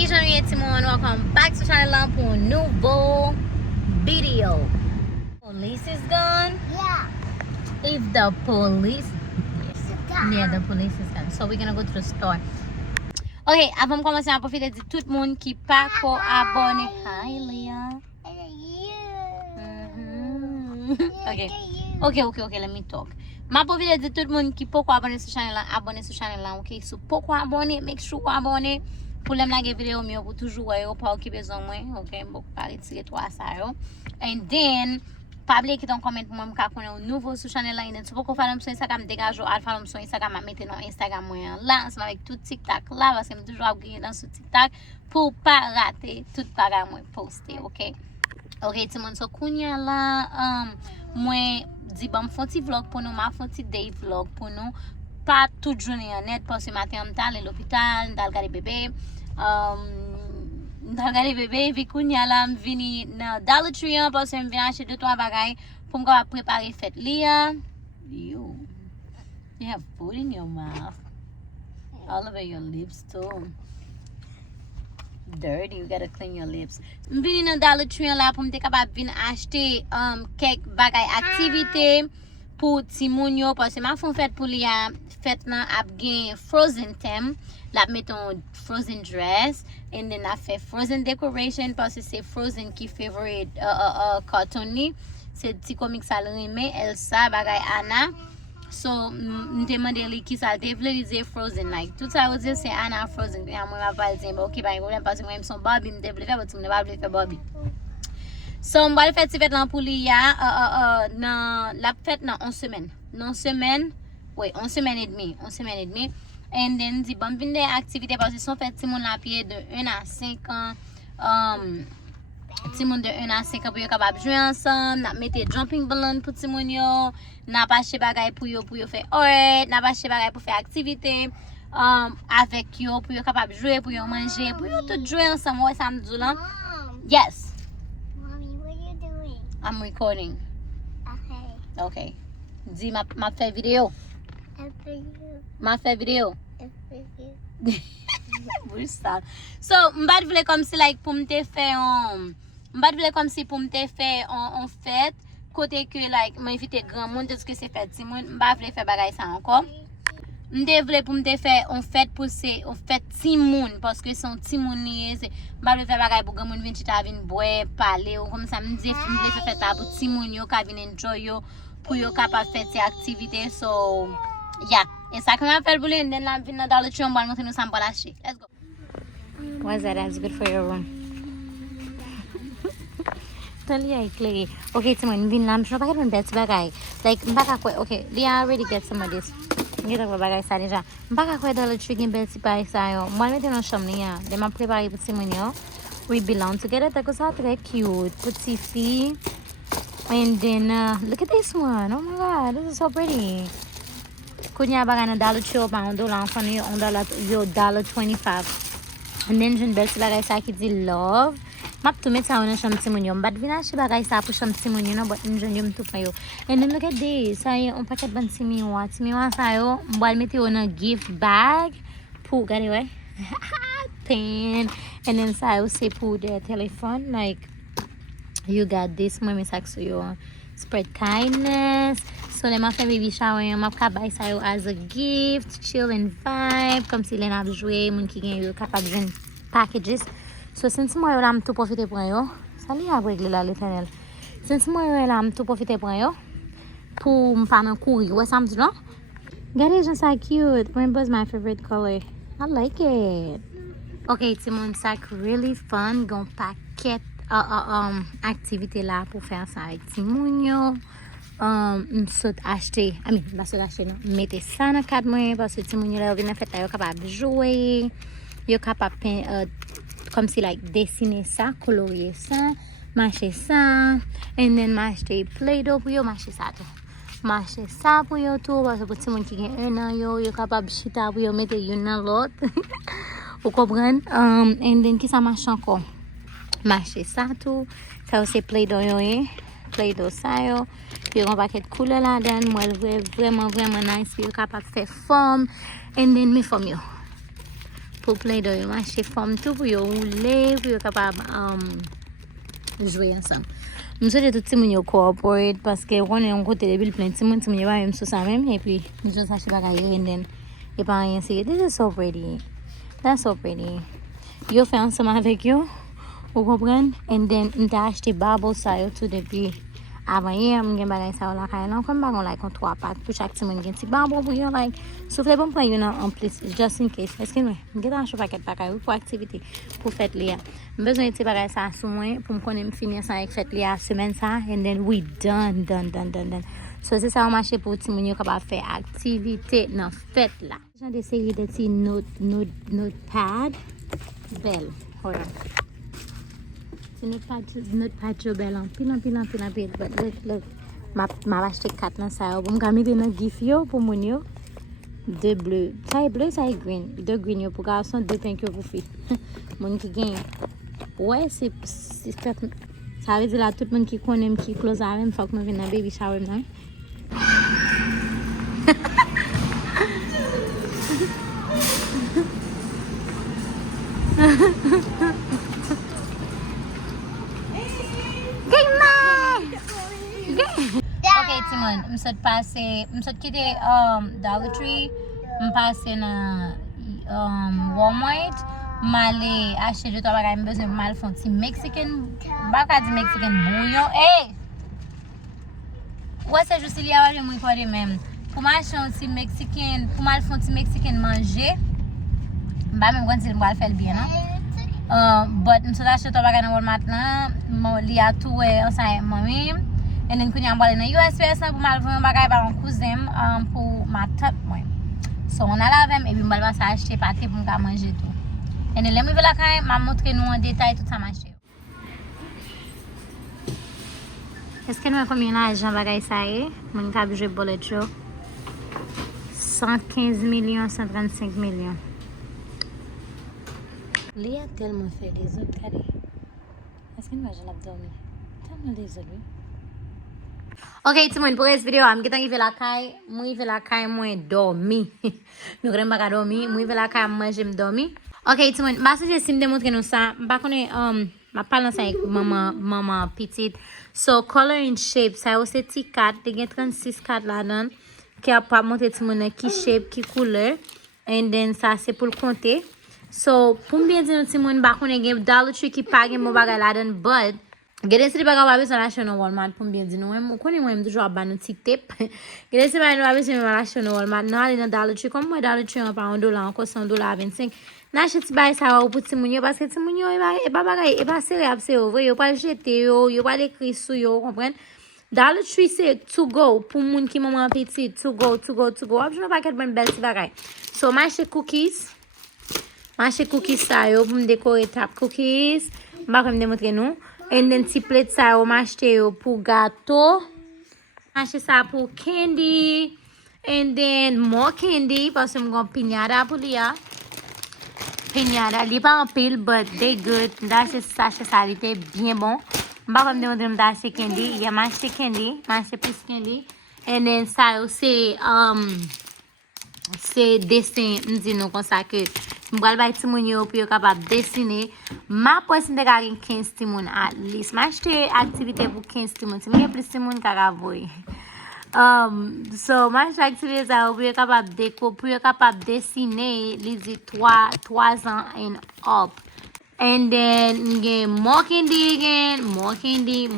Ki jan nou ye Timon, welcome back to channel lan pour un nouveau video. Police is gone. Yeah. If the police, Yeah, the police is gone. So we're gonna go to the store. Ok, avem komanse an profite di tout moun ki pa ko abone. Hi, LIA. Ok, let me talk. Ma profite di tout moun ki po ko abone su channel lan, ok? So po ko abone, make sure ko abone. Pour lem lage video mi yo pou toujou yo pa ou ki bezon mwen, ok? Mbok pale tire 3 sa yo. And then, pable ki ton comment pou mwen mka konen ou nouvo sou channel la. And then, pou ko falem sou Instagram degajo, al falem sou Instagram a mette non Instagram mwen la. Anseman vek tout TikTok la, parce m toujou ap geye dan sou TikTok pou pa rate tout bagay mwen poste, ok? Ok, Timon, so kounya la, mwen di ba m fonti vlog pou nou, ma fonti day vlog pou nou. Pas toute journée en net parce que matin on à l'hôpital, on regarder bébé, puis kounya la vini na Dollar Tree parce que me vient acheter 2-3 bagages pour me préparer fête LIA. You have food in your mouth, all over your lips too. Dirty, you gotta clean your lips. Vini na Dollar Tree là pour me capable venir acheter quelques bagages activités pour Timoun yo parce que ma fon fête pour LIA fête nan ap gen frozen theme la meton frozen dress and then a fait frozen decoration parce que c'est frozen qui favorite cartoon ni c'est ti comic sa reme Elsa bagay Anna so m demande li ki sa te vle dize frozen like tout ça veut dire c'est Anna frozen ya moi ma pas dire OK pas problème parce que moi son Barbie m te vle faire parce que m pas vle faire Barbie. So m va faire ti fête lan pour LIA nan la fête nan 11 semaines. Non semaine oui, 11 semaines et demie. And then, di bon vin de activité parce que son fait Timon la pied de 1 à 5 ans. Timon de 1 à 5 ans pour yo capable jouer ensemble, n'a mette jumping balloon pour Timon yo, n'a pas acheté bagay pour yo faire art, n'a pas acheté bagay pour faire activité avec yo pour yo capable jouer, pour yo manger, pour yo tout jouer ensemble ouais samedi là. Yes. Mommy, what are you doing? I'm recording. Okay. Okay. Di ma fait vidéo. After you. Ma fait vidéo. After you. Bristol. So, m'bad vle comme si like pour m'te faire m'bad vle comme si pour m'te faire en fête côté que like m'inviter grand monde parce que c'est fête Timon, m'bad vle faire bagay ça encore. M'te vle pour m'te faire en fête pour c'est en fête Timon parce que son Timon ni c'est m'bad vle faire bagay pour grand monde vinn chita vinn boire parler ou comme ça m'dit m'vle faire fête pour Timon yo ka vinn enjoy yo pour yo capable faire ces activités so yeah. Et ça comment faire pour lui and then la vinn dans le chambon monter nous sample acheter. Let's go. What's that? That's good for your room. LIA éclairé. Okay, Timon, vin là, je vais pas faire une bête bagay. Like, m'pa quoi. Okay, LIA already get some of this. Get up bagay ça déjà. M'pa quoi dans le truc une bête bagay ça yo. Moi mettre dans chambre là. De m'a préparer pour Timon yo. We belong together. That's so très cute. Petite fille. And then look at this one. Oh my god, this is so pretty. Kounya bagay na Dollar Tree pa $1 enfant yo $1.25. And then jen bel ti bagay sa ki di love. Map to met sa yo nan chanm Timon yo. But vina chi bagay sa pou chanm Timon yo, but jen yo mtou pa yo. And then look at this. Sa yo on paket ban timiwa. Timiwa sa yo, mbal meti yo nan gift bag. Pou, gade we? Pen. And then sa yo se pou de telephone. Like, you got this. Mwen misak so yo. Spread kindness. So let me baby shower yo, map ka bay sa yo as a gift, chill and vibe, comme si len ap jouer, moun ki gen yo kapab jen packages. So since moi yo la m tou profite pran yo, sa li ap regle la l'Eternel. Since moi yo la m tou profite pran yo, pou m pa nan kouri, wè sa m di lan? Gade jen sa cute, rainbow is my favorite color. I like it. Okay, Timon, sa really fun, gon paket activité la pou faire ça avec Timon yo. M'sot acheter, pas sot acheter non, mettez ça dans cadre moi parce que Timon yo la vinn fait yo capable jouer, yo capable comme si like dessiner ça, colorier ça, marcher ça, and then m'acheter play-doh pour yo, marcher ça tout. Marcher ça pour yo tout parce que pour Timon qui gen 1 an yo capable chita pour yo mettre yon dans l'autre. Vous comprenez? And then qui ça marche encore? Marcher ça tout, ça c'est play-doh yo Play-doh ça yo. Puis on va paquet couleur là-dedans, moi vraiment nice, puis capable faire forme and then me forme yo. pour plein de yo acheter forme tout pour yo rouler pour yo capable jouer ensemble. Je souhaite tout le monde cooperate parce que on est en côté de ville plein de monde qui va même sur ça même et puis nous just acheter bagaille and then et pas rien c'est this is so pretty. That's so pretty. Yo fait ensemble avec yo, vous comprenez? And then m'ta acheté bubble ça yo tout depuis avant hier m'gen bagaille ça la caille là comme bagon like on 3 pack pour chaque monde gen ti bubble pour yo like souffle bon plan you know en plus just in case. Est-ce que nous m'gen acheter paquet bagaille pour activité pour fête LIA. Besoin de bagaille ça sous moi pour me connaître finir ça avec fête LIA semaine ça and then we done. So c'est ça on marché pour ti moun yo capable faire activité dans fête là. J'ai des séries de ti notepad belle. Hold on. Notepad jo belle en pile but look m'a acheté 4 dans ça pour me mettre dans gift yo pour moun yo 2 bleu ça est green 2 green yo pour garçon 2 pink yo pour fille moun qui gagne ouais c'est ça veut dire là tout le monde qui connaît qui close avem faut que me vienne dans baby shower non Okay, Timon, m'sot quitter Dollar Tree, m'passe dans Walmart, m'aller acheter 2-3 bagages, m'besoin mal font ti Mexican, baka di Mexican bouillon. Hey! Ouais, c'est juste il y a pas moi quoi de même. Pour m'acheter un ti Mexican, pour mal font ti Mexican manger, m'pa même quand il m'va faire bien, non? But m'sot acheter 3 bagages dans Walmart là, LIA tout ensemble moi-même. And then kwenye ambale na USPS na pour mal vendre bagay ba on cousin pour ma top moi. So on a la avem et puis m'al va acheter pâté pour m'ka manger tout. And then let me la kay m'a montrer nous en détail tout ça m'acheter. Est-ce que nous combien l'argent bagay ça est? Mon ka jouer bullet show. 115 millions, 135 millions. LIA tellement fait des autres carrés. Est-ce que nous va dormir? Tellement des autres. Ok, tout le monde, pour cette vidéo, je vais arriver la caille, moi dormi. Nous allons pas dormir, moi la caille, moi j'aime dormir. Ok, tout le monde, parce que je me démontrer nous ça, je connais ma parle ça avec maman petite. So color and shape, ça c'est petit 4, il y a 36 cartes là-dedans qui a pas montré tout le monde qui shape, qui couleur. And then ça c'est pour le compter. So pour bien dire tout le monde, je connais Dollar Tree qui pague mon bagage là-dedans, but Gede si baga wabe sa la Walmart pour bien dire nous même connait moi toujours ba nous tic tape. Gede si baga wabe se la Walmart non aller dans Dollar Tree comme moi Dollar Tree pas $1 encore $125. Na acheti bay ça ou pour ti moun yo parce que ti moun yo e ba bagay e pas sérieux c'est vrai yo pas jeter yo pas écrit sou yo comprendre. Dollar Tree c'est to go pour moun qui maman petit to go. Option pas qu'elle bonne belle ti bagay. So m'acheter cookies ça yo pour me décorer tap cookies. M'a comme démontrer nous. And then ti plate ça on m'acheter pour gâteau. Acheter ça pour candy. And then more candy parce que m'gon piñata pour LIA. Piñata, li pas en pile but they good. D'acheter ça était bien bon. M'a comme démontrer d'acheter candy. Il y a m'acheter candy, m'acheter plus candy. And then ça c'est dessin, m'di nous comme ça que m'bral bay ti moun yo pour yo capable dessiner. Ma poste de gagner 15 ti moun at least. Ma acheter activité pour 15 ti moun. Si m'y plus ti moun ka voy. So ma acheter activité ça pour yo capable déco, pour yo capable dessiner, li di 3 ans and up. And then get more candy again, more candy.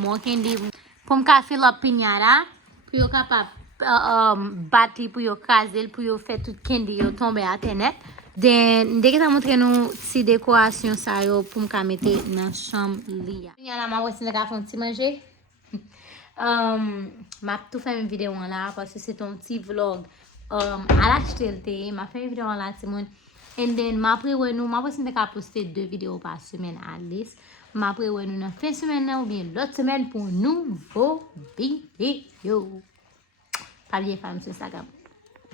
Pour m'ka fill up piñata, pour yo capable bâti pour yo kazel pour yo faire tout candy yo tomber à terre. Then dès que ça montre nous si décoration ça yo pour m'ka mettre dans chambre LIA. Piñata m'a voici les gars font petit manger. M'a tout fait une vidéo là parce que c'est un petit vlog. À l'acheter m'a fait une vidéo là tout le monde. And then m'a après nous m'a voici les gars poster 2 vidéos par semaine à least. M'a après nous dans fin semaine ou bien l'autre semaine pour nouveau vidéo. Pas bien faire sur Instagram.